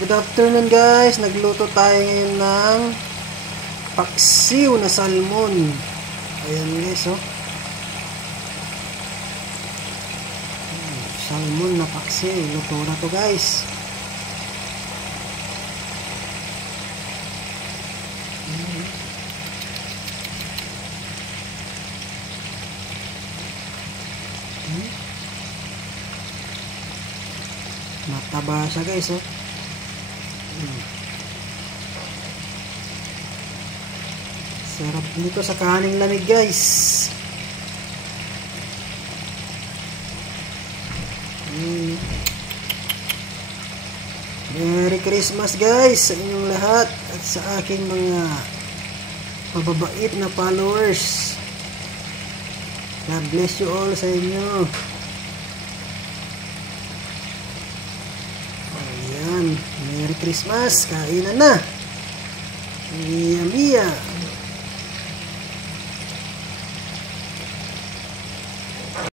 Good afternoon guys, nagluto tayo ngayon ng paksiw na salmon. Ayan guys, oh. Salmon na paksiw, luto na to guys. Mataba siya guys, oh. Sarap nito sa kaning lamig guys. Merry Christmas guys sa inyong lahat at sa aking mga mababait na followers. God bless you all sa inyo. Ayan, Merry Christmas, kainan na. Mia Mia.